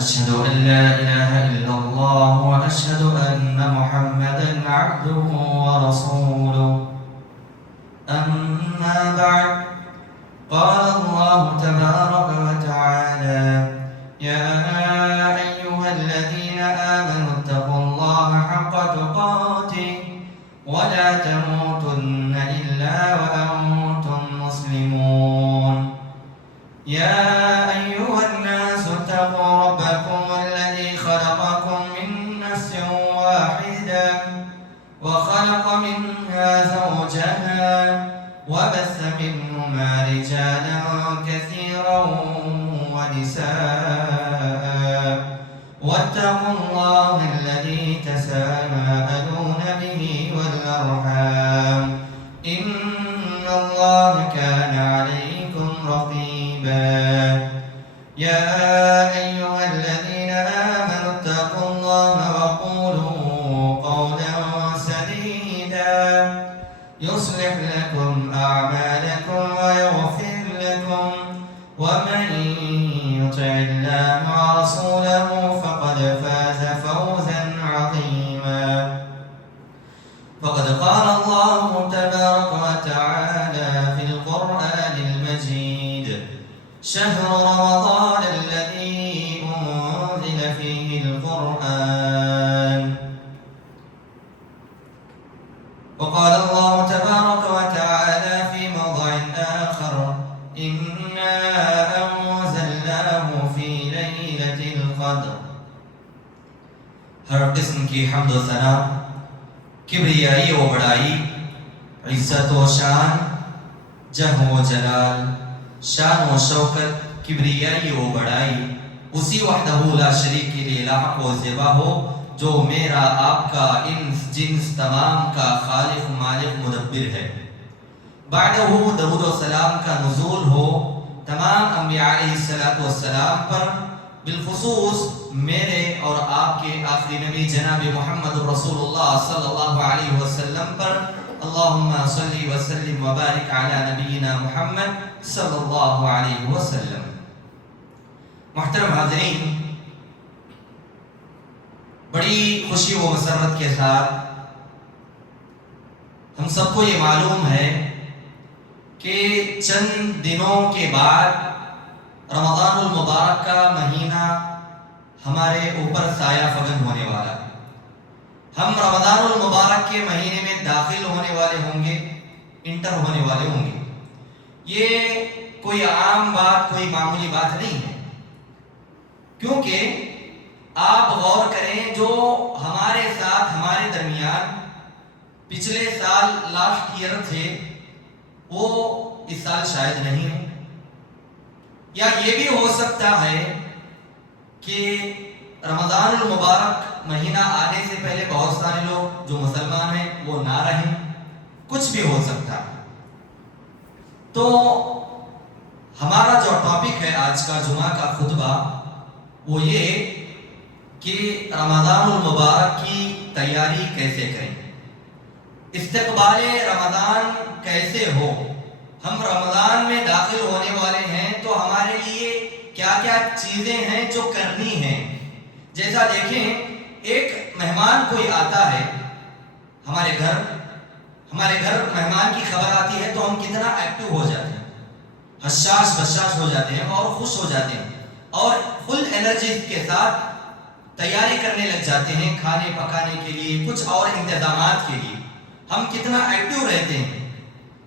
أشهد أن لا إله إلا الله وأشهد أن محمدا عبده ورسوله. أما بعد، قال الله تبارك وتعالى: يا أيها الذين آمنوا اتقوا الله حق تقاته ولا تموتن إلا وأنتم مسلمون. يا أيها الناس اتقوا ربكم الذي خلقكم من نفس واحدة وخلق منها زوجها وبث منهما رجالا كثيرا ونساء، واتقوا الله الذي تساءلون به والأرحام، إن الله كان عليكم رقيبا. يا أيها الذين آمنوا اتقوا الله وقولوا قولا سديدا يصلح لكم أعمالكم ويغفر لكم، ومن يطع الله ورسوله فقد فاز فوزا عظيما. فقد قال الله تبارك وتعالى في القرآن المجيد: شهر رمضان الذي أنزل فيه القرآن. وقال الله تبارك وتعالى في موضع آخر: إنا أنزلناه في ليلة القدر. ہر قسم کی حمد و ثنا، کبریائی و بڑائی، عزت و شان، جہ و جلال، شان و شوکت، کبریائی و بڑائی اسی وحدہ لا شریک کے لیے لاحق و زیبا ہو، جو میرا آپ کا انس جنس تمام کا خالق مالک مدبر ہے۔ بعدہ درود و سلام کا نزول ہو تمام انبیاء علیہ السلام پر، بالخصوص میرے اور آپ کے آخری نبی جناب محمد رسول اللہ صلی اللہ علیہ وسلم پر۔ اللہم صلی وسلم وبارک علی نبینا محمد صلی اللہ علیہ وسلم۔ محترم حاضرین، بڑی خوشی و مسرت کے ساتھ ہم سب کو یہ معلوم ہے کہ چند دنوں کے بعد رمضان المبارک کا مہینہ ہمارے اوپر سایہ فگن ہونے والا ہے۔ ہم رمضان المبارک کے مہینے میں داخل ہونے والے ہوں گے، انٹر ہونے والے ہوں گے۔ یہ کوئی عام بات، کوئی معمولی بات نہیں ہے، کیونکہ آپ غور کریں، جو ہمارے ساتھ ہمارے درمیان پچھلے سال لاسٹ ایئر تھے وہ اس سال شاید نہیں ہے، یا یہ بھی ہو سکتا ہے کہ رمضان المبارک مہینہ آنے سے پہلے بہت سارے لوگ جو مسلمان ہیں وہ نہ رہیں، کچھ بھی ہو سکتا ہے۔ تو ہمارا جو ٹاپک ہے آج کا جمعہ کا خطبہ وہ یہ کہ رمضان المبارک کی تیاری کیسے کریں، استقبال رمضان کیسے ہو۔ ہم رمضان میں داخل ہونے والے ہیں تو ہمارے لیے کیا کیا چیزیں ہیں جو کرنی ہیں۔ جیسا دیکھیں، ایک مہمان کوئی آتا ہے ہمارے گھر مہمان کی خبر آتی ہے تو ہم کتنا ایکٹیو ہو جاتے ہیں، حساس بشاش ہو جاتے ہیں اور خوش ہو جاتے ہیں، اور فل انرجی کے ساتھ تیاری کرنے لگ جاتے ہیں کھانے پکانے کے لیے، کچھ اور انتظامات کے لیے ہم کتنا ایکٹیو رہتے ہیں۔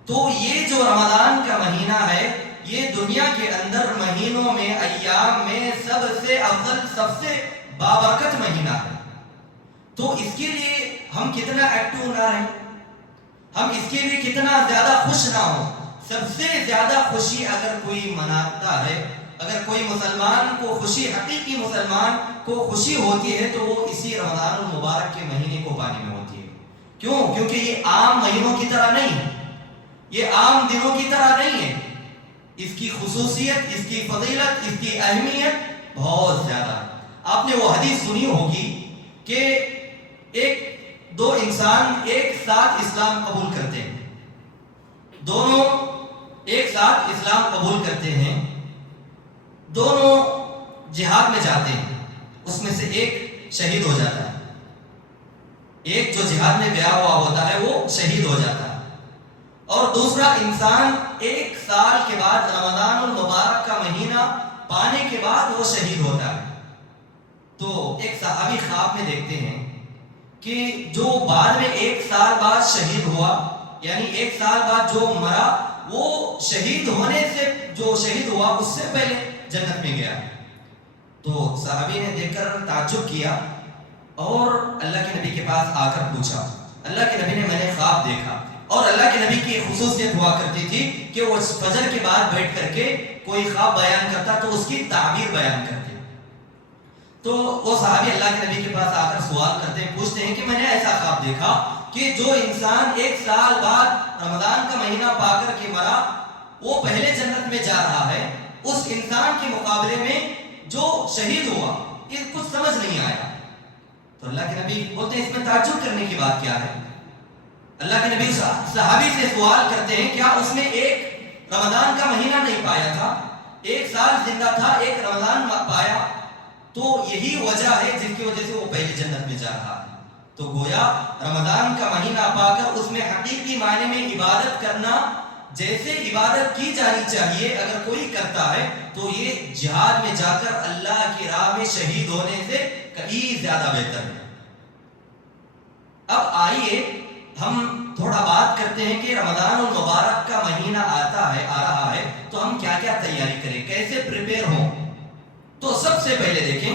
تو یہ جو رمضان کا مہینہ ہے، یہ دنیا کے اندر مہینوں میں، ایام میں سب سے افضل، سب سے بابرکت مہینہ ہے۔ تو اس کے لیے ہم کتنا ایکٹیو نہ رہیں، ہم اس کے لیے کتنا زیادہ خوش نہ ہوں۔ سب سے زیادہ خوشی اگر کوئی مناتا ہے، اگر کوئی مسلمان کو خوشی، حقیقی مسلمان کو خوشی ہوتی ہے تو وہ اسی رمضان المبارک کے مہینے کو پانے میں ہوتی ہے۔ کیوں؟ کیونکہ یہ عام مہینوں کی طرح نہیں ہے، یہ عام دنوں کی طرح نہیں ہے۔ اس کی خصوصیت، اس کی فضیلت، اس کی اہمیت بہت زیادہ ہے۔ آپ نے وہ حدیث سنی ہوگی کہ دو انسان ایک ساتھ اسلام قبول کرتے ہیں، دونوں ایک ساتھ اسلام قبول کرتے ہیں، دونوں جہاد میں جاتے ہیں، اس میں سے ایک شہید ہو جاتا ہے، ایک جو جہاد میں گیا ہوا ہوتا ہے وہ شہید ہو جاتا ہے، اور دوسرا انسان 1 سال کے بعد رمضان المبارک کا مہینہ پانے کے بعد وہ شہید ہوتا ہے۔ تو ایک صحابی خواب میں دیکھتے ہیں کہ جو بعد میں 1 سال بعد شہید ہوا، یعنی 1 سال بعد جو مرا، وہ شہید ہونے سے جو شہید ہوا اس سے پہلے جنت میں گیا۔ تو صحابی نے دیکھ کر تعجب کیا اور اللہ کے نبی کے پاس آ کر پوچھا، اللہ کے نبی نے میں نے خواب دیکھا، اور اللہ کے نبی کی خصوصیت ہوا کرتی تھی کہ وہ فجر کے بعد بیٹھ کر کے کوئی خواب بیان کرتا تو اس کی تعبیر بیان کرتے۔ تو وہ صحابی اللہ کے نبی کے پاس آ کر سوال کرتے ہیں، پوچھتے ہیں کہ میں نے ایسا خواب دیکھا کہ جو انسان 1 سال بعد رمضان کا مہینہ پا کر کے مرا وہ پہلے جنت میں جا رہا ہے، اس انسان کے مقابلے میں جو شہید ہوا یہ کچھ سمجھ نہیں آیا۔ تو اللہ کے نبی بولتے ہیں اس میں تعجب کرنے کی بات کیا ہے؟ اللہ کے نبی صحابی سے سوال کرتے ہیں کیا اس نے ایک رمضان کا مہینہ نہیں پایا تھا، 1 سال زندہ تھا، 1 رمضان پایا، تو یہی وجہ ہے جن کی وجہ سے وہ پہلی جنت میں جا رہا ہے۔ تو گویا رمضان کا مہینہ پا کر اس میں حقیقی معنی میں عبادت کرنا جیسے عبادت کی جانی چاہیے اگر کوئی کرتا ہے تو یہ جہاد میں جا کر اللہ کی راہ میں شہید ہونے سے کہیں زیادہ بہتر ہے۔ اب آئیے ہم تھوڑا بات کرتے ہیں کہ رمضان المبارک کا مہینہ آ رہا ہے تو ہم کیا کیا تیاری کریں، کیسے پریپیئر ہوں۔ تو سب سے پہلے دیکھیں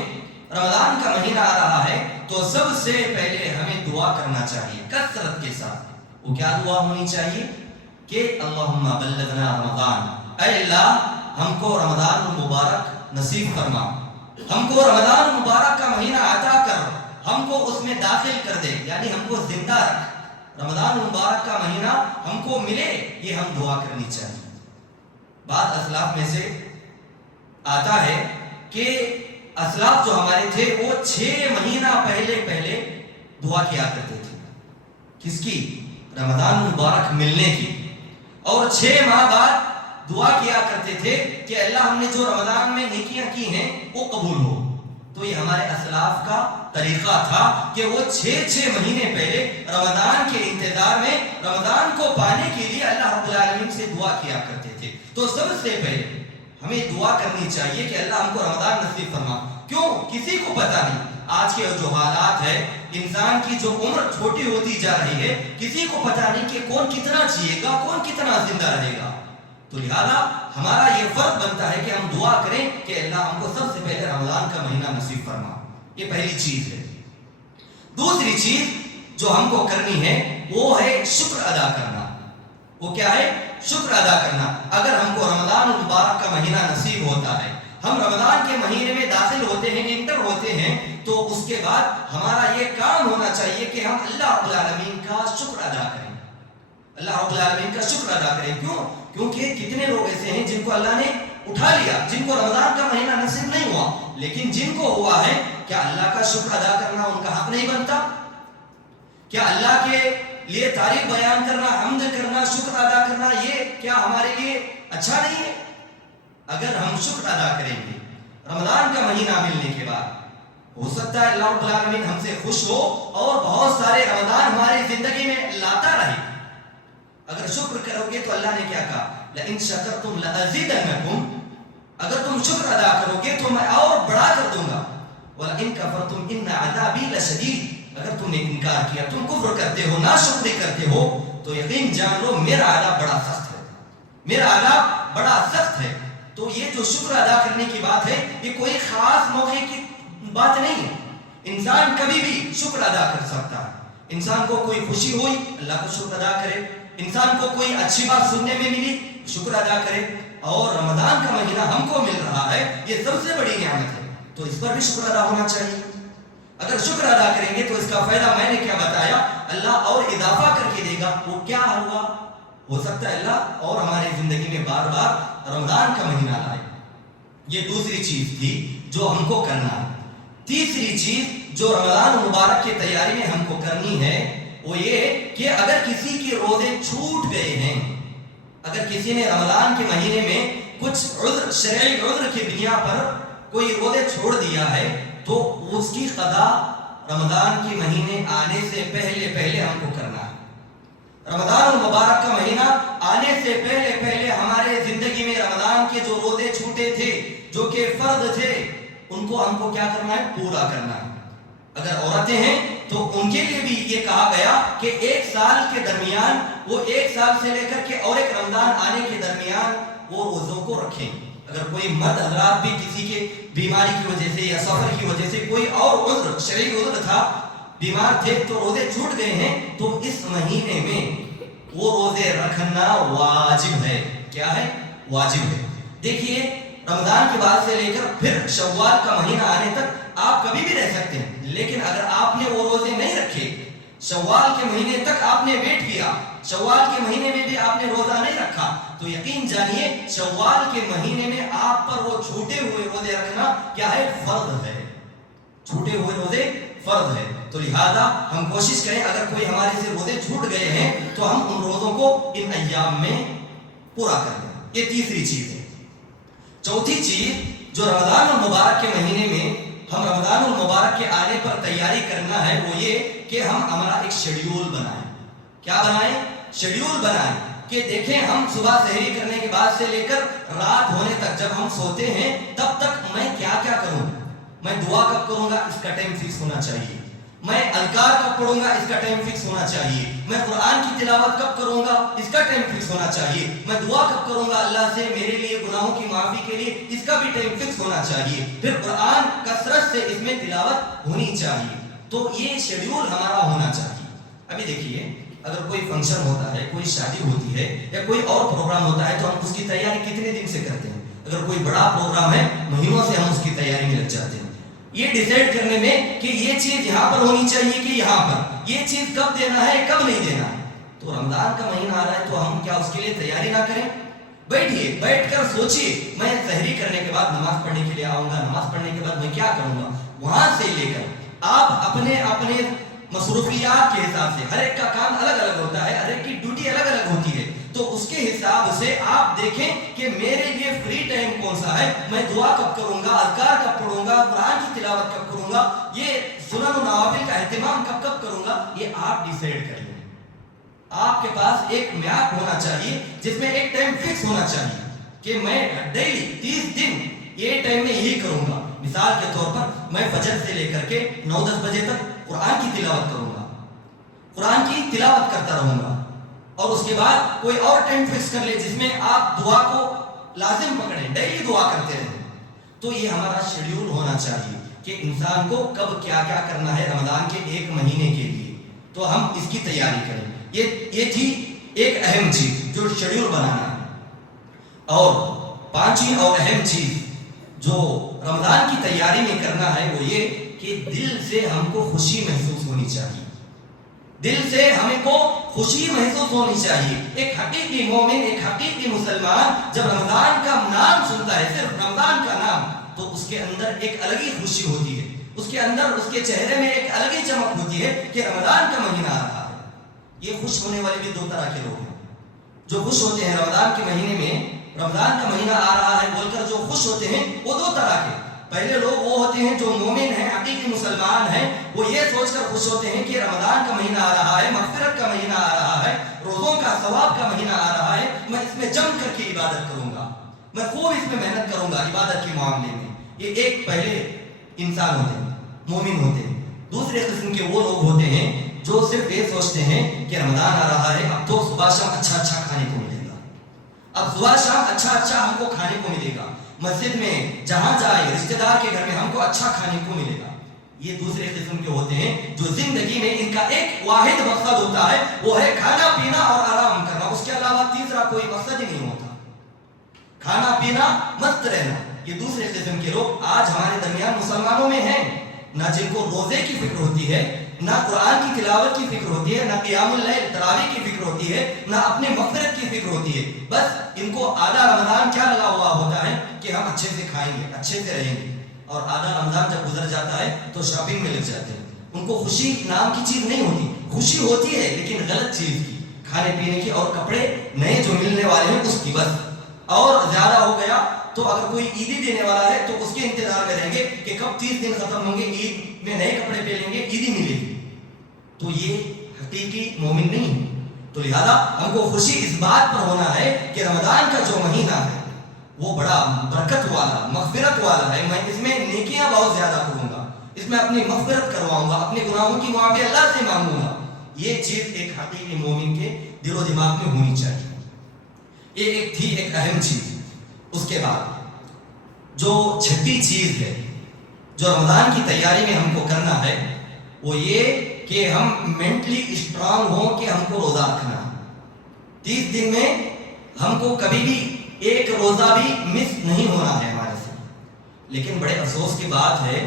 رمضان کا مہینہ آ رہا ہے تو سب سے پہلے ہمیں دعا کرنا چاہیے کثرت کے ساتھ۔ وہ کیا دعا ہونی چاہیے کہ اللہم بلغنا رمضان، اے اللہ ہم کو رمضان المبارک نصیب فرما، ہم کو رمضان المبارک کا مہینہ عطا کر، ہم کو اس میں داخل کر دے، یعنی ہم کو زندہ رکھ، رمضان المبارک کا مہینہ ہم کو ملے، یہ ہم دعا کرنی چاہیے۔ بعض اسلاف میں سے آتا ہے کہ اسلاف جو ہمارے تھے وہ 6 مہینہ پہلے دعا کیا کرتے تھے، کس کی؟ رمضان مبارک ملنے کی، اور 6 ماہ بعد دعا کیا کرتے تھے کہ اللہ ہم نے جو رمضان میں نیکیاں کی ہیں وہ قبول ہو۔ تو یہ ہمارے اسلاف کا طریقہ تھا کہ وہ 6 مہینے پہلے رمضان کے انتظار میں رمضان کو پانے کے لیے اللہ رب العالمین سے دعا کیا کرتے تھے۔ تو سب سے پہلے ہمیں دعا کرنی چاہیے کہ اللہ ہم کو رمضان نصیب فرما۔ کیوں؟ کسی کو پتا نہیں، آج کے جو حالات ہے، انسان کی جو عمر چھوٹی ہوتی جا رہی ہے، کسی کو پتا نہیں کہ کون کتنا جیے گا، کون کتنا زندہ رہے گا۔ تو لہذا ہمارا یہ فرض بنتا ہے کہ ہم دعا کریں کہ اللہ ہم کو سب سے پہلے رمضان کا مہینہ نصیب فرما۔ یہ پہلی چیز ہے۔ دوسری چیز جو ہم کو کرنی ہے وہ ہے شکر ادا کرنا۔ وہ کیا ہے؟ شکر ادا کرنا۔ اگر ہم کو رمضان المبارک کا مہینہ نصیب ہوتا ہے، ہم رمضان کے مہینے میں داخل ہوتے ہیں، انٹر ہوتے ہیں، تو اس کے بعد ہمارا یہ کام ہونا چاہیے کہ ہم اللہ رب العالمین کا شکر ادا کریں، اللہ رب العالمین کا شکر ادا کریں۔ کیوں؟ کیونکہ کتنے لوگ ایسے ہیں جن کو اللہ نے اٹھا لیا، جن کو رمضان کا مہینہ نصیب نہیں ہوا، لیکن جن کو ہوا ہے، کیا اللہ کا شکر ادا کرنا ان کا حق نہیں بنتا؟ کیا اللہ کے لیے تعریف بیان کرنا، حمد کرنا، شکر ادا کرنا یہ کیا ہمارے لیے اچھا نہیں ہے؟ اگر ہم شکر ادا کریں گے رمضان کا مہینہ ملنے کے بعد، ہو سکتا ہے اللہ رب العالمین ہم سے خوش ہو اور بہت سارے رمضان ہماری زندگی میں لاتا رہے۔ اگر شکر کرو گے تو اللہ نے کیا کہا؟ لئن شکرتم لأزیدنکم، اگر تم شکر ادا کرو گے تو میں اور بڑھا کر دوں گا۔ وَلَئِن كَفَرْتُمْ إِنَّ عَذَابِي لَشَدِيدٌ، اگر تم نے انکار کیا، تم کفر کرتے ہو، ناشکری کرتے ہو، تو یقین جان لو میرا عذاب بڑا سخت ہے، میرا عذاب بڑا سخت ہے۔ تو یہ جو شکر ادا کرنے کی بات ہے یہ کوئی خاص موقع کی بات نہیں ہے، انسان کبھی بھی شکر ادا کر سکتا ہے۔ انسان کو کوئی خوشی ہوئی اللہ کو شکر ادا کرے، انسان کو کوئی اچھی بات سننے میں ملی شکر ادا کرے، اور رمضان کا مہینہ ہم کو مل رہا ہے یہ سب سے بڑی نعمت ہے، تو اس پر بھی شکر ادا ہونا چاہیے۔ اگر شکر ادا کریں گے تو اس کا فائدہ میں نے کیا بتایا، اللہ اور اضافہ کر کے دے گا۔ وہ کیا ہوا؟ ہو سکتا ہے اللہ اور ہماری زندگی میں بار بار رمضان کا مہینہ لائے۔ یہ دوسری چیز تھی جو ہم کو کرنا ہے۔ تیسری چیز جو رمضان مبارک کی تیاری میں ہم کو کرنی ہے وہ یہ کہ اگر کسی کے روزے چھوٹ گئے ہیں، اگر کسی نے رمضان کے مہینے میں کچھ عذر، شرعی عذر کی بنا پر کوئی روزے چھوڑ دیا ہے، تو اس کی قضا رمضان کے مہینے آنے سے پہلے ہم کو کرنا ہے. رمضان المبارک کا مہینہ آنے سے پہلے ہمارے زندگی میں رمضان کے جو روزے چھوٹے تھے جو کہ فرض تھے ان کو ہم کو کیا کرنا ہے؟ پورا کرنا ہے. اگر عورتیں ہیں تو ان کے لیے بھی یہ کہا گیا کہ ایک سال کے درمیان وہ ایک سال سے لے کر کے اور ایک رمضان آنے کے درمیان وہ روزوں کو رکھیں. اگر کوئی مرد حضرات بھی کسی کے بیماری کی وجہ سے یا سفر کی وجہ سے کوئی اور عذر شرعی عذر تھا بیمار تھے تو روزے چھوٹ گئے ہیں تو اس مہینے میں وہ روزے رکھنا واجب ہے. کیا ہے؟ واجب ہے. دیکھیے رمضان کے بعد سے لے کر پھر شوال کا مہینہ آنے تک آپ کبھی بھی رہ سکتے ہیں, لیکن اگر آپ نے وہ روزے نہیں رکھے, شوال کے مہینے تک آپ نے ویٹ کیا, شوال کے مہینے میں بھی آپ نے روزہ نہیں رکھا, تو یقین جانیے شوال کے مہینے میں آپ پر وہ چھوٹے ہوئے روزے رکھنا کیا ہے؟ فرض ہے. چھوٹے ہوئے روزے فرض ہے. تو لہذا ہم کوشش کریں اگر کوئی ہمارے سے روزے چھوٹ گئے ہیں تو ہم ان روزوں کو ان ایام میں پورا کر لیں. یہ تیسری چیز ہے. چوتھی چیز جو رمضان المبارک کے مہینے میں ہم رمضان المبارک کے آنے پر تیاری کرنا ہے وہ یہ کہ ہم ہمارا ایک شیڈیول بنائیں. کیا بنائیں؟ شیڈیول بنائیں کہ دیکھیں ہم صبح سحری کرنے کے بعد سے لے کر رات ہونے تک جب ہم سوتے ہیں تب تک میں کیا کیا کروں. میں دعا کب کروں گا اس کا ٹائم فکس ہونا چاہیے. میں اذکار کب پڑھوں گا اس کا ٹائم فکس ہونا چاہیے. میں قرآن کی تلاوت کب کروں گا اس کا ٹائم فکس ہونا چاہیے. میں دعا کب کروں گا اللہ سے میرے لیے گناہوں کی معافی کے لیے اس کا بھی ٹائم فکس ہونا چاہیے. پھر قرآن کثرت سے اس میں تلاوت ہونی چاہیے. تو یہ شیڈیول ہمارا ہونا چاہیے. ابھی دیکھیے اگر کوئی فنکشن ہوتا ہے, کوئی شادی ہوتی ہے یا کوئی اور پروگرام ہوتا ہے تو ہم اس کی تیاری کتنے دن سے کرتے ہیں. اگر کوئی بڑا پروگرام ہے مہینوں سے ہم اس کی تیاری میں لگ جاتے ہیں یہ ڈیسائیڈ کرنے میں کہ یہ چیز یہاں پر ہونی چاہیے کہ یہاں پر, یہ چیز کب دینا ہے کب نہیں دینا ہے. تو رمضان کا مہینہ آ رہا ہے تو ہم کیا اس کے لیے تیاری نہ کریں؟ بیٹھیے, بیٹھ کر سوچیے میں سحری کرنے کے بعد نماز پڑھنے کے لیے آؤں گا, نماز پڑھنے کے بعد میں کیا کروں گا. وہاں سے لے کر آپ اپنے اپنے مصروفیات کے حساب سے, ہر ایک کا کام الگ الگ ہوتا ہے, ہر ایک کی ڈیوٹی الگ الگ ہوتی ہے, تو اس کے حساب سے آپ دیکھیں کہ میرے لیے فری ٹائم کون سا ہے, میں دعا کب کروں گا, اذکار کب پڑھوں گا, قرآن کی تلاوت کب کروں گا, یہ سنن و نوافل کا اہتمام کب کب کروں گا, یہ آپ ڈیسائیڈ کر لیں. آپ کے پاس ایک میعاد ہونا چاہیے جس میں ایک ٹائم فکس ہونا چاہیے کہ میں ڈیلی 30 دن یہ ٹائم میں یہی کروں گا. مثال کے طور پر میں فجر سے لے کر کے 9-10 بجے تک قرآن کی تلاوت کروں گا, قرآن کی تلاوت کرتا رہوں گا, اور اس کے بعد کوئی اور ٹائم فکس کر لے جس میں آپ دعا کو لازم پکڑیں, ڈیلی دعا کرتے رہیں. تو یہ ہمارا شیڈیول ہونا چاہیے کہ انسان کو کب کیا کیا کرنا ہے رمضان کے ایک مہینے کے لیے, تو ہم اس کی تیاری کریں. یہ تھی ایک اہم چیز جو شیڈیول بنانا ہے. اور پانچویں اور اہم چیز جو رمضان کی تیاری میں کرنا ہے وہ یہ کہ دل سے ہم کو خوشی محسوس ہونی چاہیے. دل سے ہمیں کو خوشی محسوس ہونی چاہیے. ایک حقیقی مومن, ایک حقیقی مسلمان جب رمضان کا نام سنتا ہے, صرف رمضان کا نام, تو اس کے اندر ایک الگ ہی خوشی ہوتی ہے, اس کے اندر اس کے چہرے میں ایک الگ ہی چمک ہوتی ہے کہ رمضان کا مہینہ آ رہا ہے. یہ خوش ہونے والے بھی 2 طرح کے لوگ ہیں. جو خوش ہوتے ہیں رمضان کے مہینے میں, رمضان کا مہینہ آ رہا ہے بول کر جو خوش ہوتے ہیں وہ 2 طرح کے. پہلے لوگ وہ ہوتے ہیں جو مومن ہیں, حقیقی مسلمان ہیں, وہ یہ سوچ کر خوش ہوتے ہیں کہ رمضان کا مہینہ آ رہا ہے, مغفرت کا مہینہ آ رہا ہے, روزوں کا ثواب کا مہینہ آ رہا ہے, میں اس میں جم کر کے عبادت کروں گا, میں خوب اس میں محنت کروں گا عبادت کے معاملے میں. یہ ایک پہلے انسان ہوتے ہیں, مومن ہوتے ہیں. دوسرے قسم کے وہ لوگ ہوتے ہیں جو صرف یہ سوچتے ہیں کہ رمضان آ رہا ہے, اب تو صبح شام اچھا اچھا کھانے کو ملے گا, اب صبح شام اچھا اچھا ہم کو کھانے کو ملے گا, مسجد میں جہاں جائے رشتہ دار کے گھر میں ہم کو اچھا کھانے کو ملے گا. یہ دوسرے قسم کے ہوتے ہیں جو زندگی میں ان کا ایک واحد مقصد ہوتا ہے, وہ ہے کھانا پینا اور آرام کرنا, اس کے علاوہ تیسرا کوئی مقصد ہی نہیں ہوتا. کھانا پینا, مست رہنا. یہ دوسرے قسم کے لوگ آج ہمارے درمیان مسلمانوں میں ہیں, نہ جن کو روزے کی فکر ہوتی ہے, نہ قرآن کی تلاوت کی فکر ہوتی ہے, نہ قیام اللیل تراویح کی فکر ہوتی ہے, نہ اپنے مغفرت کی فکر ہوتی ہے. بس ان کو آدھا رمضان کیا لگا ہوا ہوتا ہے کہ ہم اچھے سے کھائیں گے, اچھے سے رہیں گے, اور آدھا رمضان جب گزر جاتا ہے تو شاپنگ میں لگ جاتے ہیں. ان کو خوشی نام کی چیز نہیں ہوتی, خوشی ہوتی ہے لیکن غلط چیز کی, کھانے پینے کی اور کپڑے نئے جو ملنے والے ہیں اس کی, بس. اور زیادہ ہو گیا تو اگر کوئی عیدی دینے والا ہے تو اس کے انتظار میں رہیں گے کہ کب 30 دن ختم ہوں گے، عید میں نئے کپڑے پہنیں گے، عیدی ملے گی. تو یہ حقیقی مومن نہیں ہے. تو لہذا ہم کو خوشی اس بات پر ہونا ہے کہ رمضان کا جو مہینہ ہے وہ بڑا برکت والا، مغفرت والا ہے. میں اس میں نیکیاں بہت زیادہ کروں گا، اس میں اپنی مغفرت کرواؤں گا، اپنے گناہوں کی معافی اللہ سے مانگوں گا. یہ چیز ایک حقیقی مومن کے دل و دماغ میں ہونی چاہیے. یہ ایک تھی ایک اہم چیز. اس کے بعد جو چھٹی چیز ہے جو رمضان کی تیاری میں ہم کو کرنا ہے وہ یہ کہ ہم مینٹلی اسٹرانگ ہوں کہ ہم کو روزہ رکھنا ہے. 30 دن میں ہم کو کبھی بھی ایک روزہ بھی مس نہیں ہونا ہے ہمارے سے. لیکن بڑے افسوس کی بات ہے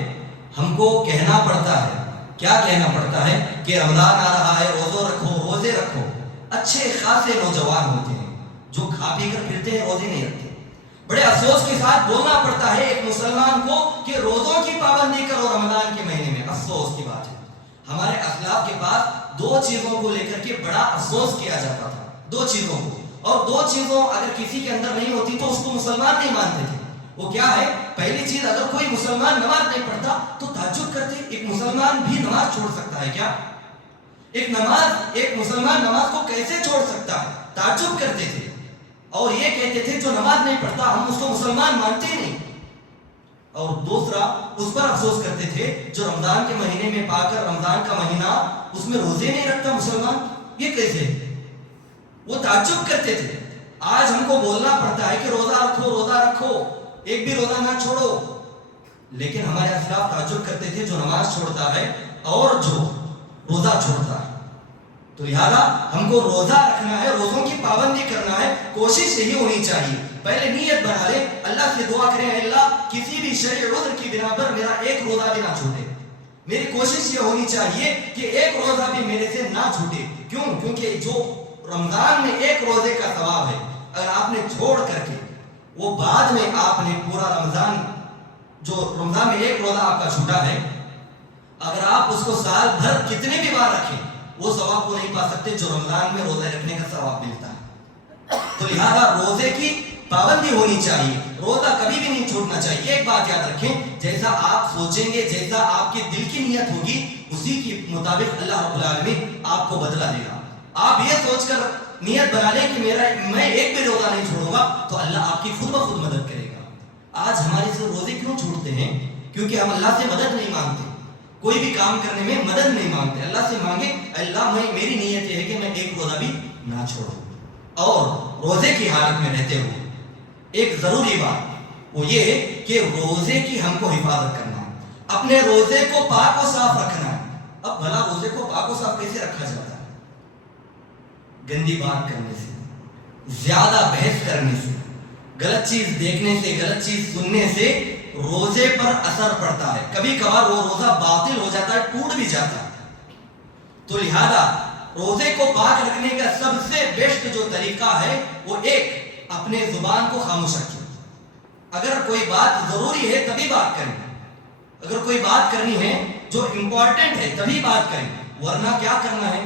ہم کو کہنا پڑتا ہے. کیا کہنا پڑتا ہے؟ کہ رمضان آ رہا ہے، روزے رکھو. اچھے خاصے نوجوان ہوتے ہیں جو کھا پی کر پھرتے ہیں، روزے نہیں رکھتے. بڑے افسوس کے ساتھ بولنا پڑتا ہے ایک مسلمان کو کہ روزوں کی پابندی کرو رمضان کے مہینے میں. افسوس کی بات ہے ہمارے اسلاف کے پاس 2 چیزوں کو لے کر کے بڑا افسوس کیا جاتا تھا. 2 چیزوں کو، اور 2 چیزوں اگر کسی کے اندر نہیں ہوتی تو اس کو مسلمان نہیں مانتے تھے. وہ کیا ہے؟ پہلی چیز، اگر کوئی مسلمان نماز نہیں پڑھتا تو تعجب کرتے ایک مسلمان بھی نماز چھوڑ سکتا ہے کیا؟ ایک مسلمان نماز کو کیسے چھوڑ سکتا ہے؟ تعجب کرتے تھے اور یہ کہتے تھے جو نماز نہیں پڑھتا ہم اس کو مسلمان مانتے نہیں. اور دوسرا اس پر افسوس کرتے تھے جو رمضان کے مہینے میں پا کر رمضان کا مہینہ اس میں روزے نہیں رکھتا مسلمان، یہ کیسے؟ وہ تعجب کرتے تھے. آج ہم کو بولنا پڑتا ہے کہ روزہ رکھو، ایک بھی روزہ نہ چھوڑو. لیکن ہمارے اسلاف تعجب کرتے تھے جو نماز چھوڑتا ہے اور جو روزہ چھوڑتا ہے. تو لہذا ہم کو روزہ رکھنا ہے، روزوں کی پابندی کرنا ہے. کوشش یہی ہونی چاہیے، پہلے نیت بنا لے، اللہ سے دعا کریں اللہ کسی بھی شرعی عذر کی بنا پر میرا ایک روزہ بھی نہ چھوٹے. میری کوشش یہ ہونی چاہیے کہ ایک روزہ بھی میرے سے نہ چھوٹے. کیوں؟ کیونکہ جو رمضان میں ایک روزے کا ثواب ہے اگر آپ نے چھوڑ کر کے وہ بعد میں آپ نے پورا رمضان میں ایک روزہ آپ کا چھوٹا ہے، اگر آپ اس کو سال بھر کتنے بھی بار رکھیں وہ ثواب کو نہیں پا سکتے جو رمضان میں روزہ رکھنے کا ثواب ملتا ہے. تو لہذا روزے کی پابندی ہونی چاہیے، روزہ کبھی بھی نہیں چھوڑنا چاہیے. ایک بات یاد رکھیں، جیسا آپ سوچیں گے، جیسا آپ کے دل کی نیت ہوگی اسی کے مطابق اللہ رب العالمین آپ کو بدلہ دے گا. آپ یہ سوچ کر نیت بنا لیں کہ میں ایک بھی روزہ نہیں چھوڑوں گا تو اللہ آپ کی خود بخود مدد کرے گا. آج ہمارے سے روزے کیوں چھوڑتے ہیں؟ کیونکہ ہم اللہ سے مدد نہیں مانگتے، کوئی بھی کام کرنے میں مدد نہیں مانگتے. اللہ سے مانگے اللہ میری نیت یہ ہے کہ میں ایک روزہ بھی نہ چھوڑوں. اور روزے کی حالت میں رہتے ہوئے ایک ضروری بات وہ یہ ہے کہ روزے کی ہم کو حفاظت کرنا ہے، اپنے روزے کو پاک و صاف رکھنا ہے. اب بھلا روزے کو پاک و صاف کیسے رکھا جاتا ہے؟ گندی بات کرنے سے، زیادہ بحث کرنے سے، غلط چیز دیکھنے سے، غلط چیز سننے سے روزے پر اثر پڑتا ہے. کبھی کبھار وہ روزہ باطل ہو جاتا ہے، ٹوٹ بھی جاتا ہے. تو لہذا روزے کو پاک رکھنے کا سب سے بیسٹ جو طریقہ ہے وہ ایک، اپنے زبان کو خاموش رکھیں. اگر کوئی بات ضروری ہے تبھی بات کریں، اگر کوئی بات کرنی ہے جو امپورٹنٹ ہے تبھی بات کریں. ورنہ کیا کرنا ہے؟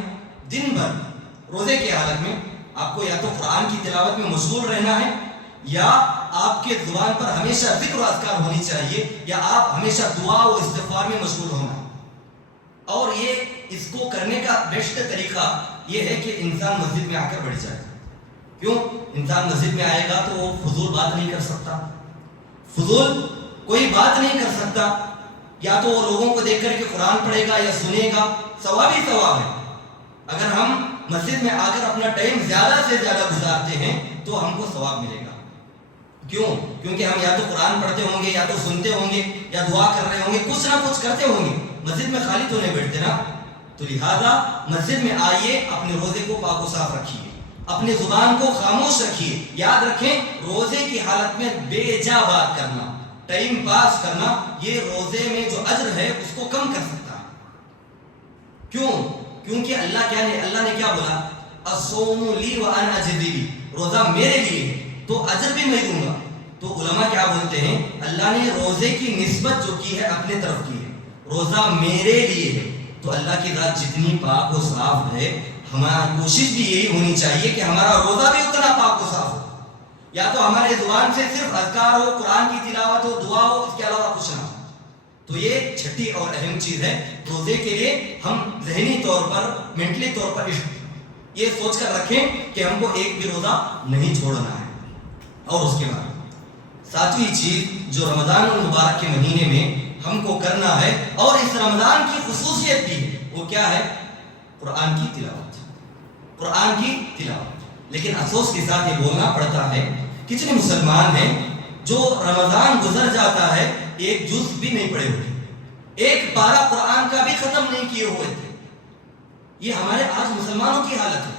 دن بھر روزے کی حالت میں آپ کو یا تو قرآن کی تلاوت میں مشغول رہنا ہے، یا آپ کے زبان پر ہمیشہ ذکر و اذکار ہونی چاہیے، یا آپ ہمیشہ دعا و استغفار میں مشغول ہونا ہے. اور اس کو کرنے کا بیسٹ طریقہ یہ ہے کہ انسان مسجد میں آ کر بیٹھ جائے. کیوں؟ انسان مسجد میں آئے گا تو وہ فضول بات نہیں کر سکتا، فضول کوئی بات نہیں کر سکتا. یا تو وہ لوگوں کو دیکھ کر کے قرآن پڑھے گا یا سنے گا، ثواب ہی ثواب ہے. اگر ہم مسجد میں آ کر اپنا ٹائم زیادہ سے زیادہ گزارتے ہیں تو ہم کو ثواب ملے گا. کیوں؟ کیونکہ ہم یا تو قرآن پڑھتے ہوں گے، یا تو سنتے ہوں گے، یا دعا کر رہے ہوں گے، کچھ نہ کچھ کرتے ہوں گے. مسجد میں خالی تو نہیں بیٹھتے نا. تو لہذا مسجد میں آئیے، اپنے روزے کو پاک و صاف رکھیے، اپنی زبان کو خاموش رکھیے. یاد رکھیں روزے کی حالت میں بے جا بات کرنا، ٹائم پاس کرنا، یہ روزے میں جو اجر ہے اس کو کم کر سکتا ہے. کیوں؟ کیونکہ اللہ نے کیا بولا؟ الصوم لی وانا اجزی بی، روزہ میرے لیے ہے تو اجر بھی میں دوں گا. تو علماء کیا بولتے ہیں؟ اللہ نے روزے کی نسبت جو کی ہے اپنے طرف کی ہے، روزہ میرے لیے ہے. تو اللہ کی ذات جتنی پاک و صاف ہے، ہماری کوشش بھی یہی ہونی چاہیے کہ ہمارا روزہ بھی اتنا پاک و صاف ہو. یا تو ہمارے زبان سے صرف اذکار ہو، قرآن کی تلاوت ہو، دعا ہو، اس کے علاوہ کچھ نہ ہو۔ تو یہ چھٹی اور اہم چیز ہے روزے کے لیے ہم ذہنی طور پر، مینٹلی طور پر یہ سوچ کر رکھیں کہ ہم کو ایک بھی روزہ نہیں چھوڑنا ہے۔ اور اس کے بعد ساتویں چیز جو رمضان المبارک کے مہینے میں ہم کو کرنا ہے اور اس رمضان کی خصوصیت بھی ہے، وہ کیا ہے؟ قرآن کی تلاوت، قرآن کی تلاوت۔ لیکن افسوس کے ساتھ یہ بولنا پڑتا ہے کتنے مسلمان ہیں جو رمضان گزر جاتا ہے ایک جز بھی نہیں پڑھے ہوئے، ایک پارہ قرآن کا بھی ختم نہیں کیے ہوئے تھے۔ یہ ہمارے آج مسلمانوں کی حالت ہے۔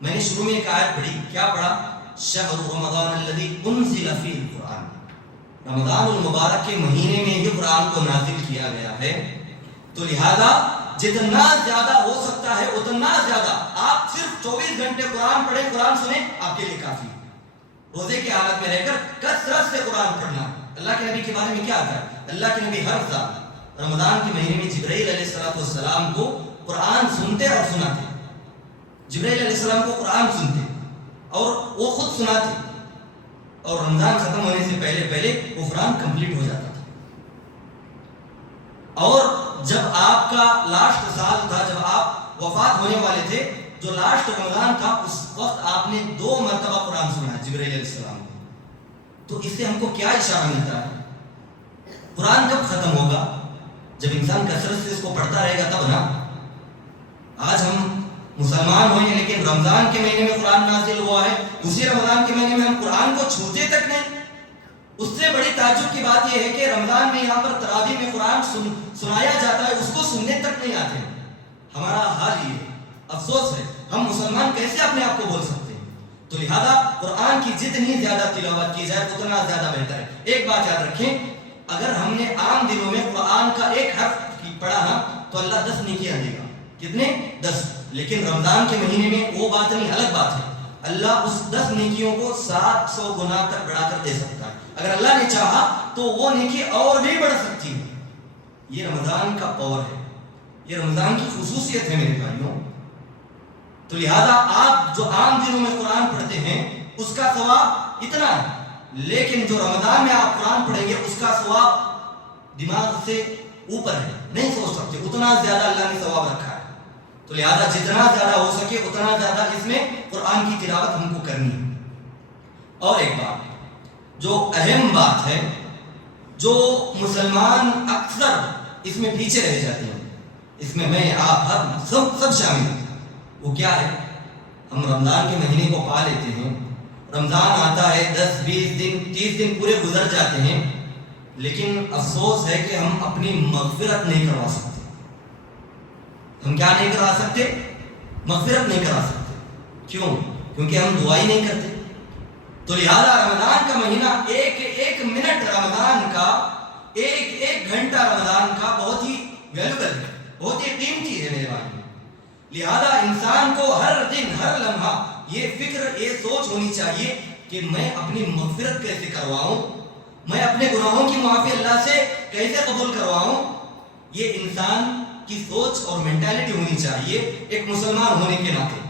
میں نے شروع میں ایک آیت پڑھی، کیا پڑھا؟ شہر رمضان الذی انزل فیہ القرآن، رمضان المبارک کے مہینے میں ہی قرآن کو نازل کیا گیا ہے۔ تو لہذا جتنا زیادہ ہو سکتا ہے اتنا زیادہ آپ صرف 24 گھنٹے قرآن پڑھیں، قرآن سنیں، آپ کے لیے کافی ہے۔ روزے کی حالت میں رہ کر کثرت سے قرآن پڑھنا۔ اللہ کے نبی کے بارے میں کیا آتا ہے؟ اللہ کے نبی ہر سال رمضان کے مہینے میں جبرائیل علیہ السلام کو قرآن سنتے اور سناتے۔ جبرائیل علیہ السلام کو قرآن سنتے اور وہ خود سناتے، اور رمضان ختم ہونے سے پہلے وہ قرآن کمپلیٹ ہو جاتا تھا۔ اور جب آپ کا لاسٹ سال تھا، جب آپ وفات ہونے والے تھے، جو لاسٹ رمضان تھا، اس وقت آپ نے 2 مرتبہ قرآن سنا ہے جبرائیل علیہ السلام کو۔ تو اس سے ہم کو کیا اشارہ ملتا ہے؟ قرآن کب ختم ہوگا؟ جب انسان کثرت سے اس کو پڑھتا رہے گا تب نا۔ آج ہم مسلمان ہوئے ہیں لیکن رمضان کے مہینے میں قرآن نازل ہوا ہے، اسی رمضان کے مہینے میں ہم قرآن کو چھوتے تک نہیں۔ اس سے بڑی تعجب کی بات یہ ہے کہ رمضان میں یہاں پر تراویح میں قرآن سنایا جاتا ہے، اس کو سننے تک نہیں آتے۔ ہمارا حال یہ ہے، افسوس ہے، ہم مسلمان کیسے اپنے آپ کو بول سکتے ہیں؟ تو لہذا قرآن کی جتنی زیادہ تلاوت کی جائے اتنا زیادہ بہتر ہے۔ ایک بات یاد رکھیں، اگر ہم نے عام دنوں میں قرآن کا ایک حرف پڑھا نا تو اللہ 10 نیکیاں دے گا۔ کتنے؟ 10۔ لیکن رمضان کے مہینے میں وہ بات نہیں، الگ بات ہے۔ اللہ اس 10 نیکیوں کو 700 گنا تک بڑھا کر دے سکتا ہے۔ اگر اللہ نے چاہا تو وہ نیکی اور بھی بڑھ سکتی ہے۔ یہ رمضان کا پاور ہے، یہ رمضان کی خصوصیت ہے میرے بھائیوں۔ تو لہذا آپ جو عام دنوں میں قرآن پڑھتے ہیں اس کا ثواب اتنا ہے، لیکن جو رمضان میں آپ قرآن پڑھیں گے اس کا ثواب دماغ سے اوپر ہے، نہیں سوچ سکتے، اتنا زیادہ اللہ نے ثواب رکھا ہے۔ تو لہذا جتنا زیادہ ہو سکے اتنا زیادہ اس میں قرآن کی تلاوت ہم کو کرنی ہے۔ اور ایک بات جو اہم بات ہے، جو مسلمان اکثر اس میں پیچھے رہ جاتے ہیں، اس میں میں آپ ہم سب شامل ہیں، وہ کیا ہے؟ ہم رمضان کے مہینے کو پا لیتے ہیں، رمضان آتا ہے، 10 20 دن 30 دن پورے گزر جاتے ہیں، لیکن افسوس ہے کہ ہم اپنی مغفرت نہیں کروا سکتے۔ ہم کیا نہیں کرا سکتے؟ مغفرت نہیں کرا سکتے۔ کیوں؟ کیونکہ ہم دعا ہی نہیں کرتے۔ تو لہذا رمضان کا مہینہ، ایک منٹ رمضان کا، ایک گھنٹہ رمضان کا بہت ہی ویلیبل ہے، بہت ہی قیمتی ہے میرے بھائی۔ لہذا انسان کو ہر دن، ہر لمحہ یہ فکر، یہ سوچ ہونی چاہیے کہ میں اپنی مغفرت کیسے کرواؤں، میں اپنے گناہوں کی معافی اللہ سے کیسے قبول کرواؤں۔ یہ انسان کی سوچ اور مینٹالٹی ہونی چاہیے ایک مسلمان ہونے کے ناطے۔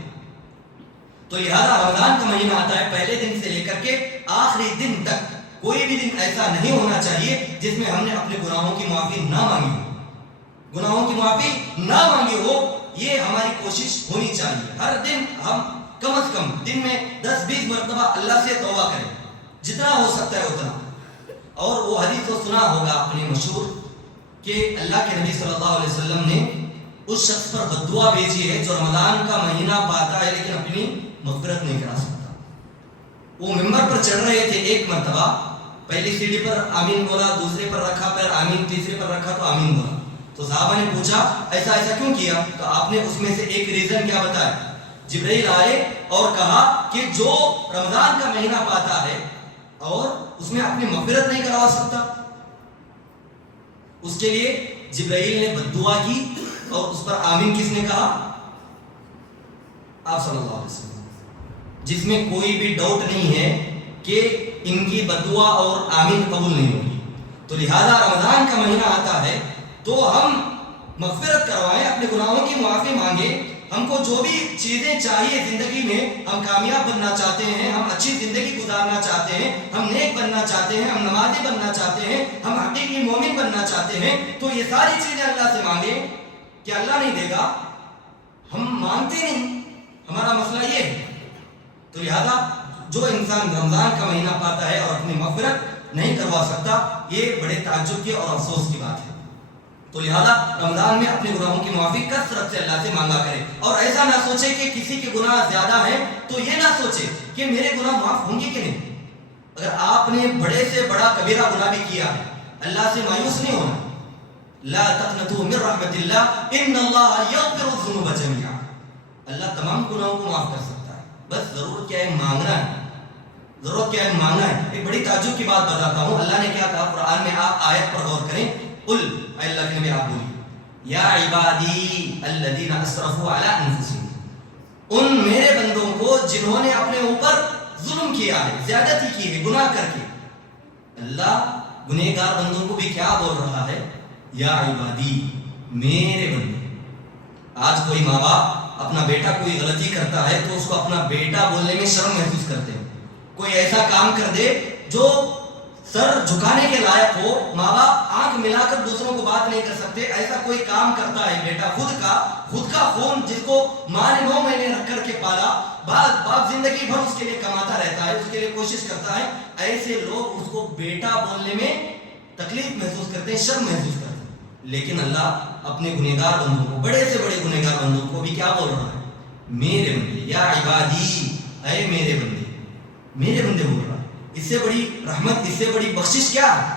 تو لہذا رمضان کا مہینہ آتا ہے، پہلے دن سے لے کر کے آخری دن تک کوئی بھی دن ایسا نہیں ہونا چاہیے جس میں ہم نے اپنے گناہوں کی معافی نہ مانگی ہو، گناہوں کی معافی نہ مانگی ہو۔ یہ ہماری کوشش ہونی چاہیے، ہر دن ہم کم از کم دن میں 10 20 مرتبہ اللہ سے توبہ کریں، جتنا ہو سکتا ہے اتنا۔ اور وہ حدیث تو سنا ہوگا اپنی مشہور کہ اللہ کے نبی صلی اللہ علیہ وسلم نے اس شخص پر بددعا بھیجی ہے جو رمضان کا مہینہ پاتا ہے لیکن اپنی مغفرت نہیں کرا سکتا۔ وہ ممبر پر چڑھ رہے تھے، ایک مرتبہ پہلی سیڑھی پر آمین بولا، دوسرے پر رکھا پیر آمین، تیسرے پر رکھا تو آمین بولا۔ تو صحابہ نے پوچھا ایسا کیوں کیا؟ تو آپ نے اس میں سے ایک ریزن کیا بتایا؟ جبرائیل آئے اور کہا کہ جو رمضان کا مہینہ پاتا ہے اور اس میں اپنی مغفرت نہیں کروا سکتا، اس کے لیے جبرائیل نے بددعا کی، اور اس پر آمین کس نے کہا؟ آپ صلی اللہ علیہ وسلم، جس میں کوئی بھی ڈاؤٹ نہیں ہے کہ ان کی بددعا اور آمین قبول نہیں ہوگی۔ تو لہذا رمضان کا مہینہ آتا ہے تو ہم مغفرت کروائیں، اپنے گناہوں کی معافی مانگیں، ہم کو جو بھی چیزیں چاہیے زندگی میں، ہم کامیاب بننا چاہتے ہیں، ہم اچھی زندگی گزارنا چاہتے ہیں، ہم نیک بننا چاہتے ہیں، ہم نمازی بننا چاہتے ہیں، ہم حقیقی مومن بننا چاہتے ہیں، تو یہ ساری چیزیں اللہ سے مانگیں کہ اللہ نہیں دے گا؟ ہم مانتے نہیں، ہمارا مسئلہ یہ ہے۔ تو لہذا جو انسان رمضان کا مہینہ پاتا ہے اور اپنی مغفرت نہیں کروا سکتا، یہ بڑے تعجب کی اور افسوس کی بات ہے۔ تو لہذا رمضان میں اپنے گناہوں کی معافی کثرت سے اللہ سے مانگا کرے، اور ایسا نہ سوچے کہ کسی کے گناہ زیادہ ہیں تو یہ نہ سوچے کہ میرے گناہ معاف ہوں گے کہ نہیں۔ اگر آپ نے بڑے سے بڑا کبیرہ گناہ بھی کیا ہے، اللہ سے مایوس نہیں ہونا۔ لا تقنطوا من رحمت اللہ ان اللہ یغفر الذنوب جميعا، اللہ تمام گناہوں کو معاف کر سکتا ہے، بس ضرورت کیا ہے؟ مانگنا ہے۔ ضرورت کیا ہے؟ مانگنا ہے۔ ایک بڑی تعجب کی بات بتاتا ہوں، اللہ نے کیا کہا قرآن میں، آپ آیت پر غور کریں، قل، اے اللہ کے نبی آپ بولیے، یا عبادی الذین اسرفوا علی انفسہم، ان میرے بندوں کو جنہوں نے اپنے اوپر ظلم کیا ہے، زیادتی کی ہے، گناہ کر کے۔ اللہ گنہگار بندوں کو بھی کیا بول رہا ہے؟ یا عبادی، میرے بندے۔ آج کوئی ماں باپ اپنا بیٹا کوئی غلطی کرتا ہے تو اس کو اپنا بیٹا بولنے میں شرم محسوس کرتے ہیں۔ کوئی ایسا کام کر دے جو سر جھکانے کے لائق ہو، ماں باپ آنکھ ملا کر دوسروں کو بات نہیں کر سکتے، ایسا کوئی کام کرتا ہے بیٹا، خود کا خون جس کو ماں نے 9 مہینے رکھ کر کے پالا، باپ زندگی بھر اس کے لیے کماتا رہتا ہے، اس کے لیے کوشش کرتا ہے، ایسے لوگ اس کو بیٹا بولنے میں تکلیف محسوس کرتے ہیں، شرم محسوس کرتے ہیں۔ لیکن اللہ اپنے گنہگار بندوں کو، بڑے سے بڑے گنہگار بندوں کو بھی کیا بول رہا ہے؟ میرے بندے، یا عبادی، اے میرے بندے، میرے بندے بول رہا ہے۔ اس سے بڑی رحمت، اس سے بڑی بخشش کیا ہے؟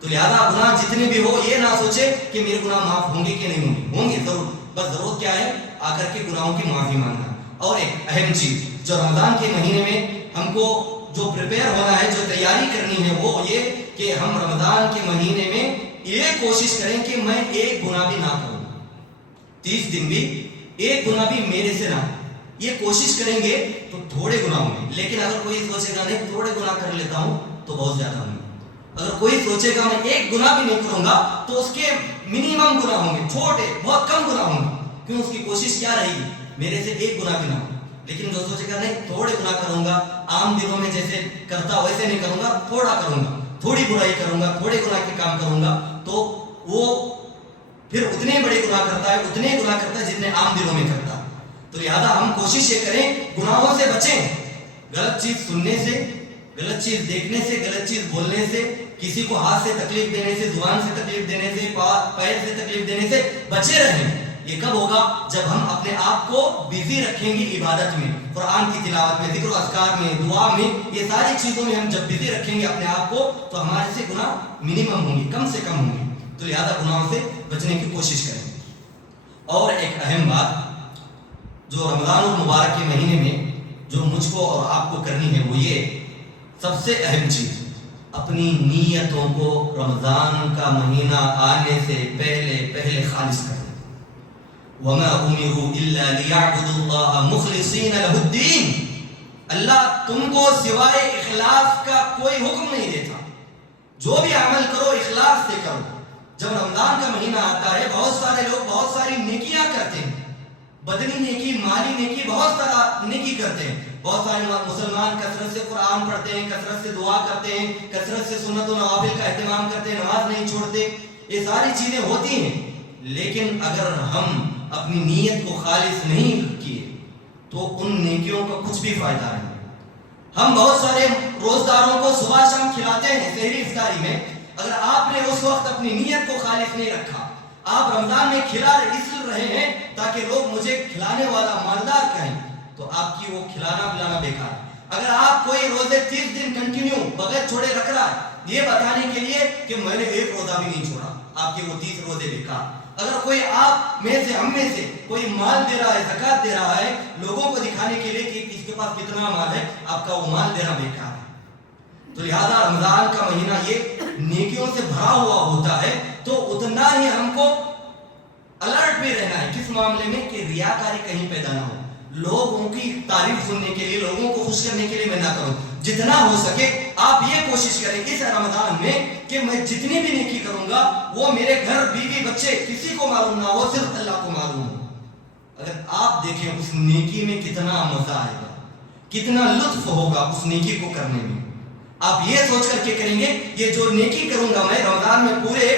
تو لہذا گناہ جتنے بھی ہو یہ نہ سوچے کہ میرے گناہ معاف ہوں گے کہ نہیں ہوں گے، ہوں گے ضرور، بس ضرورت کیا ہے؟ آ کر کے گناہوں کی معافی مانگنا۔ اور ایک اہم چیز جو رمضان کے مہینے میں ہم کو جو پریپیئر ہونا ہے، جو تیاری کرنی ہے، وہ یہ کہ ہم رمضان کے مہینے میں یہ کوشش کریں کہ میں ایک گناہ بھی نہ کروں، 30 دن بھی ایک گناہ بھی میرے سے نہ ہو۔ یہ کوشش کریں گے تو تھوڑے گناہ ہوں گے، لیکن اگر کوئی سوچے گا نہیں تھوڑے گناہ کر لیتا ہوں تو بہت زیادہ ہوں گے۔ اگر کوئی سوچے گا میں ایک گناہ بھی نہیں کروں گا تو اس کے منیمم گناہ ہوں گے، چھوٹے بہت کم گناہ ہوں گے، کیوں؟ اس کی کوشش کیا رہے گی؟ میرے سے ایک گناہ بھی نہ ہو۔ لیکن جو سوچے گا نہیں تھوڑے گناہ کروں گا، عام دنوں میں جیسے کرتا ویسے نہیں کروں گا، تھوڑا کروں گا، تھوڑی برائی کروں گا، تھوڑے گناہ کے کام کروں گا، تو وہ پھر اتنے بڑے گناہ کرتا ہے، اتنے گناہ کرتا ہے جتنے عام دنوں میں کرتا ہے۔ تو لہذا ہم کوشش یہ کریں گناہوں سے بچیں، غلط چیز سننے سے، غلط چیز دیکھنے سے، غلط چیز بولنے سے، کسی کو ہاتھ سے تکلیف دینے سے، زبان سے تکلیف دینے سے، پیر سے تکلیف دینے سے بچے رہیں۔ یہ کب ہوگا؟ جب ہم اپنے آپ کو بزی رکھیں گے عبادت میں، قرآن کی تلاوت میں، ذکر و اذکار میں، دعا میں، یہ ساری چیزوں میں ہم جب بزی رکھیں گے اپنے آپ کو تو ہمارے سے گناہ منیمم ہوں گے، کم سے کم ہوں گے۔ تو لہذا گناہوں سے بچنے کی کوشش کریں۔ اور ایک اہم بات جو رمضان المبارک کے مہینے میں جو مجھ کو اور آپ کو کرنی ہے وہ یہ، سب سے اہم چیز، اپنی نیتوں کو رمضان کا مہینہ آنے سے پہلے خالص کریں۔ وَمَا أُمِرُوا إِلَّا لِيَعْبُدُوا اللَّهَ مُخْلِصِينَ لَهُ الدِّينَ، اللہ تم کو سوائے اخلاص کا کوئی حکم نہیں دیتا، جو بھی عمل کرو اخلاص سے کرو۔ جب رمضان کا مہینہ آتا ہے بہت سارے لوگ بہت ساری نیکیاں کرتے ہیں، بدنی نیکی، مالی نیکی، بہت سارا نیکی کرتے ہیں۔ بہت سارے مسلمان کثرت سے قرآن پڑھتے ہیں، کثرت سے دعا کرتے ہیں، کثرت سے سنت و نوافل کا اہتمام کرتے ہیں، نماز نہیں چھوڑتے، یہ ساری چیزیں ہوتی ہیں۔ لیکن اگر ہم اپنی نیت کو خالص نہیں کیے تو ان نیکیوں کا کچھ بھی فائدہ نہیں۔ ہم بہت سارے روزداروں کو صبح شام کھلاتے ہیں سحری افطاری میں، اگر آپ نے اس وقت اپنی نیت کو خالص نہیں رکھا، آپ رمضان میں کھلا اس رہے ہیں تاکہ لوگ مجھے کھلانے والا مالدار کہیں، تو آپ کی وہ کھلانا پلانا بیکار ہے۔ اگر آپ کوئی روزے 30 دن کنٹینیو بغیر چھوڑے رکھ رہا ہے یہ بتانے کے لیے کہ میں نے ایک روزہ بھی نہیں چھوڑا، آپ کے وہ 30 روزے بیکار۔ اگر کوئی آپ میں سے، ہم میں سے کوئی مال دے رہا ہے، زکوٰۃ دے رہا ہے لوگوں کو دکھانے کے لیے کہ اس کے پاس کتنا مال ہے، آپ کا وہ مال دینا بیکار ہے۔ تو لہذا رمضان کا مہینہ یہ نیکیوں سے بھرا ہوا ہوتا ہے، تو اتنا ہی ہم کو الرٹ پہ رہنا ہے کس معاملے میں کہ ریاکاری کہیں پیدا نہ ہو، لوگوں کی تعریف سننے کے لیے، لوگوں کو خوش کرنے کے لیے میں نہ کروں۔ جتنا ہو سکے آپ یہ کوشش کریں اس رمضان میں کہ میں جتنی بھی نیکی کروں گا وہ میرے گھر، بیوی، بچے، کسی کو معلوم نہ ہو، صرف اللہ کو معلوم ہو۔ اگر آپ دیکھیں اس نیکی میں کتنا مزہ آئے گا، کتنا لطف ہوگا اس نیکی کو کرنے میں. آپ یہ سوچ کر کے کریں گے یہ جو نیکی کروں گا میں رمضان میں پورے،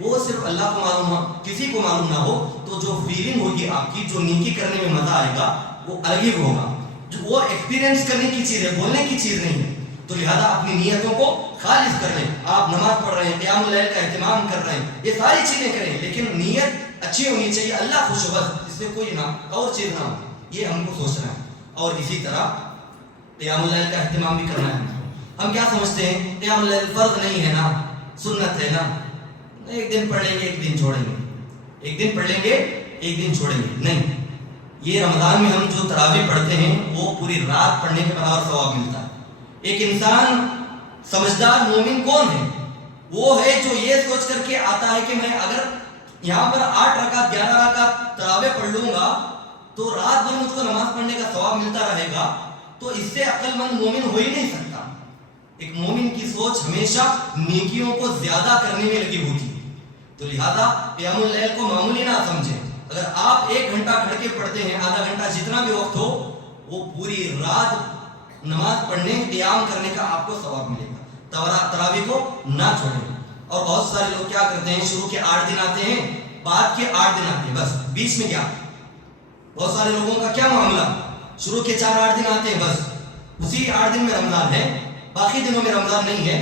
وہ صرف اللہ کو معلوم ہو، کسی کو معلوم نہ ہو، تو جو فیلنگ ہوگی آپ کی، جو نیکی کرنے میں مزہ آئے گا وہ الگ ہی ہوگا. جو وہ ایکسپیرینس کرنے کی چیز ہے، بولنے کی چیز نہیں ہے. تو لہذا اپنی نیتوں کو خالص کر لیں. آپ نماز پڑھ رہے ہیں، قیام اللیل کا اہتمام کر رہے ہیں، یہ ساری چیزیں کریں، لیکن نیت اچھی ہونی چاہیے، اللہ خوش ہو بس، اس میں کوئی نہ اور چیز نہ ہو، یہ ہم کو سوچنا ہے. اور اسی طرح قیام اللیل کا اہتمام بھی کرنا ہے. ہم کیا سمجھتے ہیں قیام اللیل فرض نہیں ہے نا، سنت ہے نا، ایک دن پڑھ لیں گے ایک دن چھوڑیں گے، ایک دن پڑھ لیں گے ایک دن چھوڑیں گے. نہیں، یہ رمضان میں ہم جو تراویح پڑھتے ہیں وہ پوری رات پڑھنے کے برابر ثواب ملتا ہے. ایک انسان سمجھدار مومن کون ہے؟ وہ ہے جو یہ سوچ کر کے آتا ہے کہ میں اگر یہاں پر 8 رکعت 11 رکعت تراویح پڑھ لوں گا تو رات بھر مجھ کو نماز پڑھنے کا ثواب ملتا رہے گا. تو اس سے عقل مند مومن ہو ہی نہیں سکتا. ایک مومن کی سوچ ہمیشہ نیکیوں کو زیادہ کرنے میں لگی ہوتی ہے. تو لہذا قیام اللیل کو معمولی نہ سمجھیں. اگر آپ 1 گھنٹہ کھڑ کے پڑھتے ہیں، آدھا گھنٹہ جتنا بھی وقت ہو، وہ پوری رات نماز پڑھنے قیام کرنے کا آپ کو ثواب ملے گا. تراویح کو نہ چھوڑیں. اور بہت سارے لوگ کیا کرتے ہیں، شروع کے 8 دن آتے ہیں، بعد کے 8 دن آتے ہیں، بس بیچ میں کیا. بہت سارے لوگوں کا کیا معاملہ، شروع کے 4-8 دن آتے ہیں، بس اسی 8 دن میں رمضان ہے، باقی دنوں میں رمضان نہیں ہے،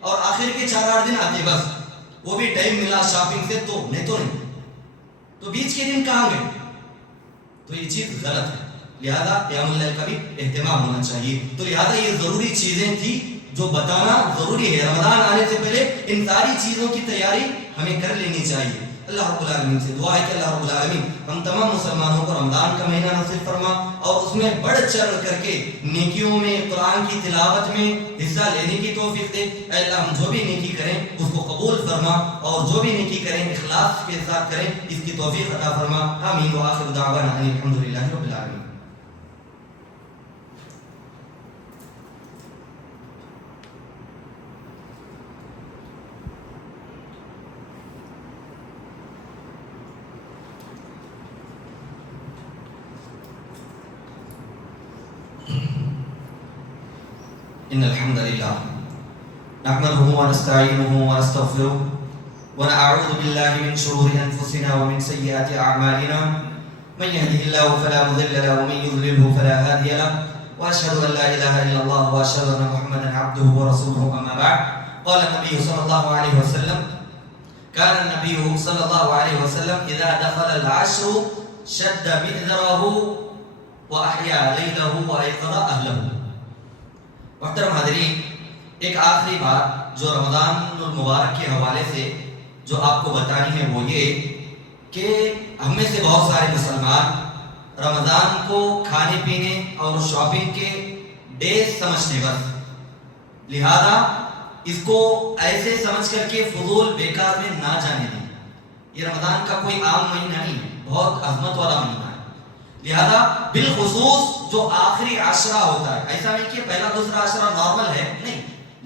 اور آخر کے 4-8 دن آتے ہیں، بس وہ بھی ٹائم ملا شاپنگ سے تو نہیں، تو بیچ کے دن کہاں گئے. تو یہ چیز غلط ہے. لہذا قیام اللیل کا بھی اہتمام ہونا چاہیے. تو لہذا یہ ضروری چیزیں تھی جو بتانا ضروری ہے. رمضان آنے سے پہلے ان ساری چیزوں کی تیاری ہمیں کر لینی چاہیے. اللہ رب العالمین سے دعا ہے کہ اللہ رب العالمین ہم تمام مسلمانوں کو رمضان کا مہینہ نصیب فرما، اور اس میں بڑھ چڑھ کر کے نیکیوں میں، قرآن کی تلاوت میں حصہ لینے کی توفیق دے. اے اللہ ہم جو بھی نیکی کریں اس کو قبول فرما، اور جو بھی نیکی کریں اخلاص کے ساتھ کریں، اس کی توفیق عطا فرما. آمین. وآخر دعوانا ان الحمد للہ رب العالمین. إن الحمد لله نحمده ونستعينه ونستغفره ونعوذ بالله من شرور أنفسنا ومن سيئات أعمالنا. من يهده الله فلا مضل له ومن يضلله فلا هادي له، وأشهد أن لا إله إلا الله وأشهد أن محمدا عبده ورسوله. أما بعد، قال النبي صلى الله عليه وسلم كان النبي صلى الله عليه وسلم إذا دخل العشر شد مئزره وأحيا ليله وأيقظ أهله. محترم حاضرین، ایک آخری بات جو رمضان المبارک کے حوالے سے جو آپ کو بتانی ہے وہ یہ کہ ہم میں سے بہت سارے مسلمان رمضان کو کھانے پینے اور شاپنگ کے ڈیز سمجھتے بس. لہذا اس کو ایسے سمجھ کر کے فضول بیکار میں نہ جانے دیں. یہ رمضان کا کوئی عام مہینہ نہیں ہے، بہت عظمت والا مہینہ ہے. لہذا بالخصوص جو آخری عشرہ ہوتا ہے، ایسا نہیں کہ پہلا دوسرا عشرہ نارمل ہے، نہیں،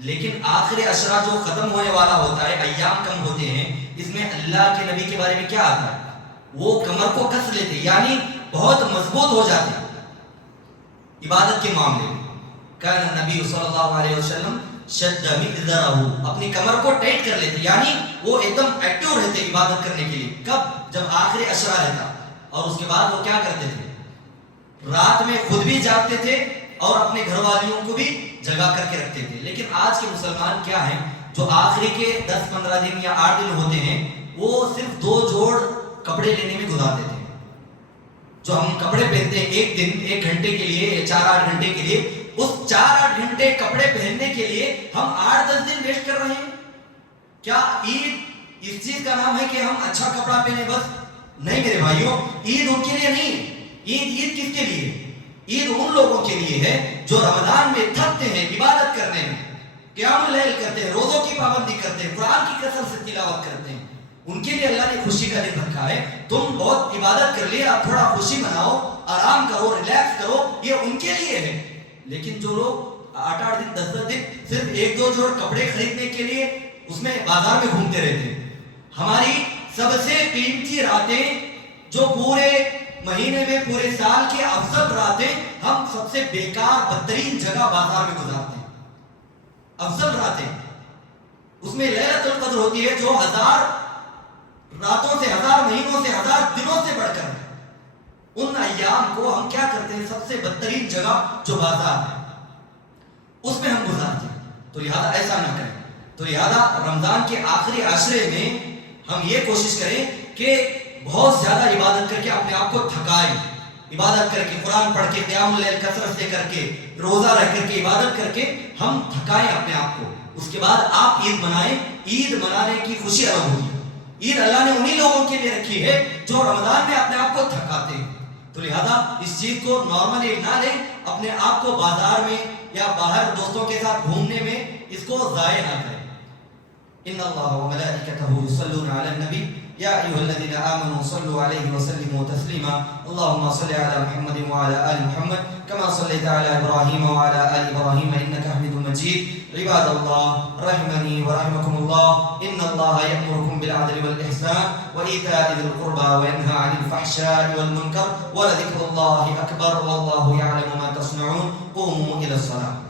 لیکن آخری عشرہ جو ختم ہونے والا ہوتا ہے، ایام کم ہوتے ہیں، اس میں اللہ کے نبی کے بارے میں کیا آتا ہے، وہ کمر کو کس لیتے، یعنی بہت مضبوط ہو جاتے ہیں عبادت کے معاملے میں. کان نبی صلی اللہ علیہ وسلم شد مئزرہ، اپنی کمر کو ٹائٹ کر لیتے، یعنی وہ ایک دم ایکٹیو رہتے عبادت کرنے کے لیے. کب؟ جب آخری عشرہ رہتا. اور اس کے بعد وہ کیا کرتے تھے، رات میں خود بھی جاگتے تھے اور اپنے گھر والیوں کو بھی جگا کر کے رکھتے تھے. لیکن آج کے مسلمان کیا ہیں، جو آخری کے 10-15 دن یا 8 دن ہوتے ہیں، وہ صرف 2 جوڑ کپڑے لینے میں گزار دیتے ہیں. جو ہم کپڑے پہنتے ہیں ایک دن 1 گھنٹے کے لیے یا 4-8 گھنٹے کے لیے، اس 4-8 گھنٹے کپڑے پہننے کے لیے ہم 8-10 دن ویسٹ کر رہے ہیں. کیا عید اس چیز کا نام ہے کہ ہم اچھا کپڑا پہنے بس؟ نہیں میرے بھائیوں، عید ان کے لیے نہیں. عید کس کے لیے؟ عید ان لوگوں کے لیے ہے جو رمضان میں تھکتے ہیں عبادت کرنے میں، قیام اللیل کرتے ہیں، روزوں کی پابندی کرتے ہیں، قرآن کی کثرت سے تلاوت کرتے ہیں. ان کے لیے اللہ نے خوشی کا دن رکھا ہے. تم بہت عبادت کر لیے، اب تھوڑا خوشی مناؤ، آرام کرو، ریلیکس کرو، یہ ان کے لیے ہے. لیکن جو لوگ 8-8 دن 10-10 دن صرف 1-2 جوڑ کپڑے خریدنے کے لیے اس میں بازار میں گھومتے رہتے ہیں. ہماری سب سے قیمتی راتیں جو پورے مہینے میں پورے سال کی افضل راتیں ہم سب سے بیکار بدترین جگہ بازار میں گزارتے ہیں. افضل راتیں اس میں لیلۃ القدر ہوتی ہے جو 1000 راتوں سے 1000 مہینوں سے 1000 دنوں سے بڑھ کر ہے. ان ایام کو ہم کیا کرتے ہیں؟ سب سے بدترین جگہ جو بازار ہے اس میں ہم گزارتے ہیں. تو لہٰذا ایسا نہ کریں. تو لہٰذا رمضان کے آخری عشرے میں ہم یہ کوشش کریں کہ بہت زیادہ عبادت کر کے اپنے آپ کو تھکائیں. عبادت کر کے، قرآن پڑھ کے، قیام اللیل کثرت سے کر کے، روزہ رہ کر کے، عبادت کر کے ہم تھکائیں اپنے آپ کو. اس کے بعد آپ عید منائیں. عید منانے کی خوشی الگ ہوگی. عید اللہ نے انہی لوگوں کے لیے رکھی ہے جو رمضان میں اپنے آپ کو تھکاتے ہیں. تو لہذا اس چیز کو نارملی نہ لیں. اپنے آپ کو بازار میں یا باہر دوستوں کے ساتھ گھومنے میں اس کو ضائع نہ کریں. ان اللہ وملائکتہ یصلون علی النبی یا ایھا الذین آمنوا صلوا علیہ وسلموا تسلیما. اللهم صل علی محمد وعلى آل محمد كما صليت على ابراہیم وعلى آل ابراہیم انك حمید مجید. عباد اللہ رحمنی ورحمکم اللہ. ان اللہ یأمرکم بالعدل والإحسان وإیتاء ذی القربى وینہی عن الفحشاء والمنکر ولذکر اللہ اکبر واللہ یعلم ما تصنعون. قوموا إلى الصلاة.